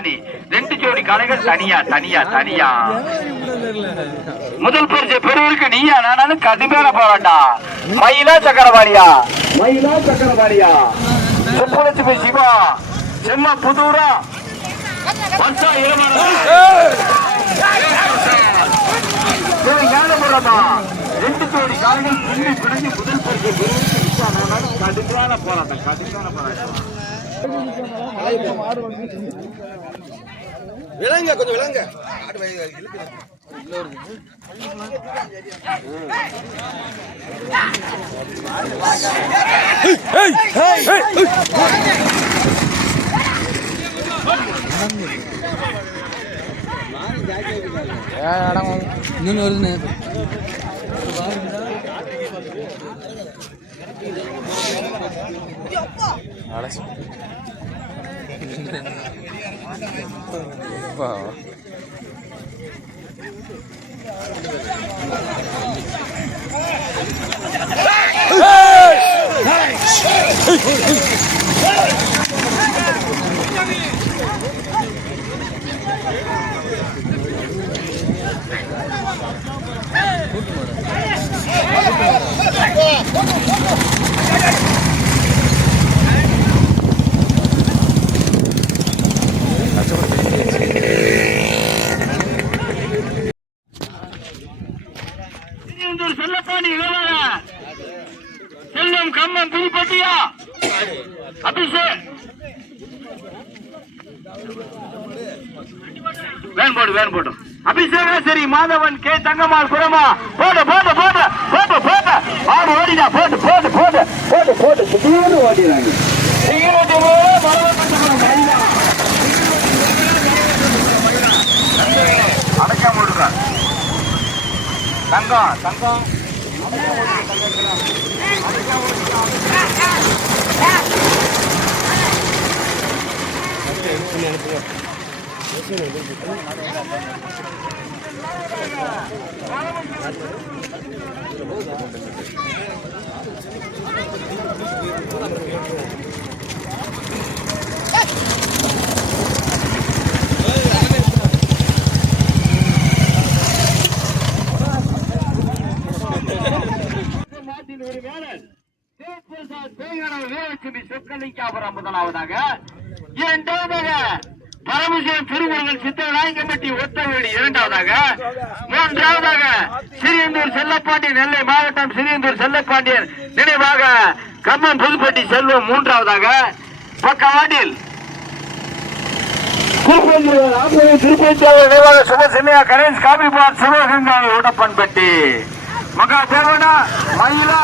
செல்லப்பாண்டி 2 ஜோடி காளைகள் தனியா முதல் பரிசு பெறுவதற்கு நீயா நானும் கடுமையான போராட்டம். மயிலா சக்கரபாணியா சுப்புலட்சுமி சிவா செம்ம புதூரா ஞானபுரமா 2 ஜோடி காலைகள் துள்ளி பிடிஞ்சு முதல் பரிசு பெறுவதற்கு கடுமையான போராட்டம். விலங்க கொஞ்சம் விலங்க இன்னொன்னு வருதுன்னு செல்லப்பாண்டி செல்வம் கம்மன் புதுப்பட்டியா அபிஷேக் வேன் போட்டு அபிஷேகேஸ்வரி மாதவன் கே தங்கம்மாள் புறமா போட்டு ஆடு ஓடிடா போட்டு திடீர்னு ஓடிடுறாங்க. அடைக்காம விடுங்க தங்கம் முதலாவதாக, இரண்டாவதாக பரமசிவம் திருமுருகன் சித்தநாயக்கம்பட்டி ஒத்த வீடு இரண்டாவதாக, மூன்றாவதாக சிறியந்தூர் செல்லப்பாண்டியன் நெல்லை மாவட்டம் சிறியந்தூர் செல்லப்பாண்டியன் நினைவாக கம்மன் புதுப்பட்டி செல்வம் மூன்றாவதாக, பக்கவாட்டில் திருப்பதி நினைவாக சுபசின்னையா கணேஷ் காபிபாத் சிவகங்கை உடப்பன்பட்டி மகா தேவனா மயிலா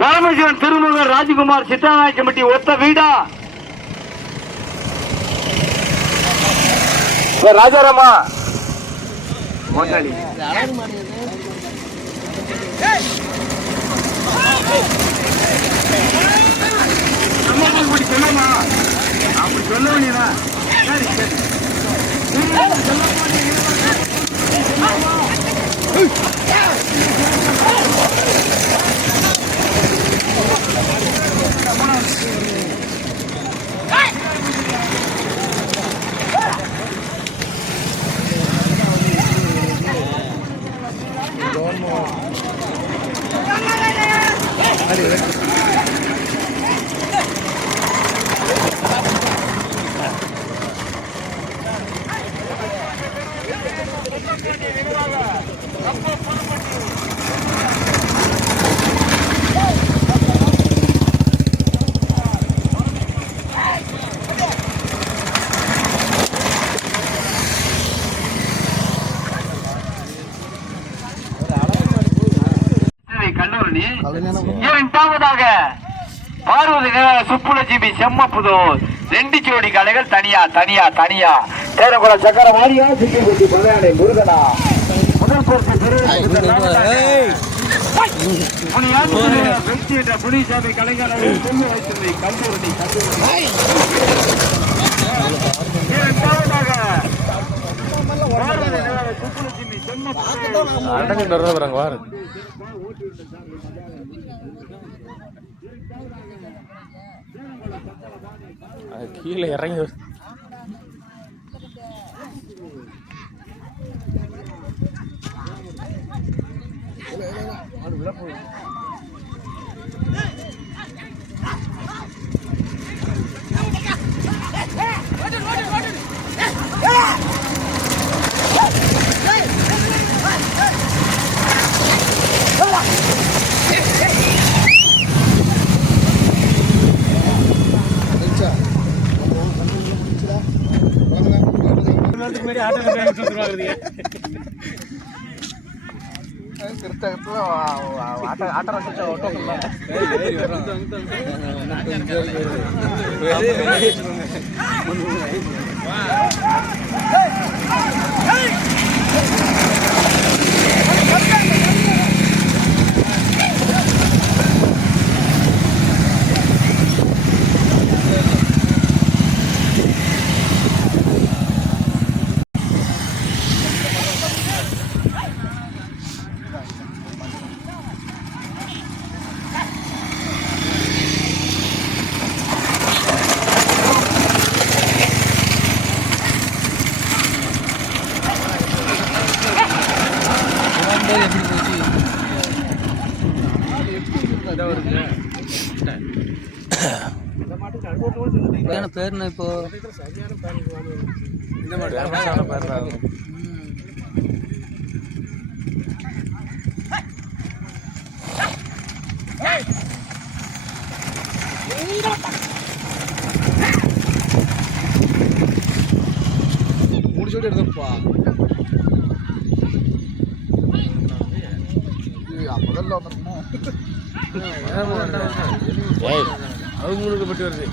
பரமசிவன் திருமுருகன் ராஜகுமார் சித்தநாயக்கம்பட்டி ஒத்த வீடா ராஜாராமா சொல்லுமா அப்படி சொல்ல வேண்டியதா சரி இரண்டாவதாக பார்வதி சுப்புலட்சுமி செம்மப்புதூர் 2 ஜோடி காளைகள் தனியா தனியா தனியா தேரகுல சக்கர மாரியா சிக்கிபட்டி பழையானை முருகனா முதல் பொறுப்பு முனிசாமி கலைஞர் சொல்லி வைத்திருந்த கல்லூரி இரண்டாவதாக சுப்புலட்சுமி செம்மப்புதூர் கீழே இறங்கி பேருண்ணா இப்போ முடிச்சுட்டு எடுத்தப்பா முதல்ல வந்துருக்கணும் அவங்களுக்கு பட்டு வருது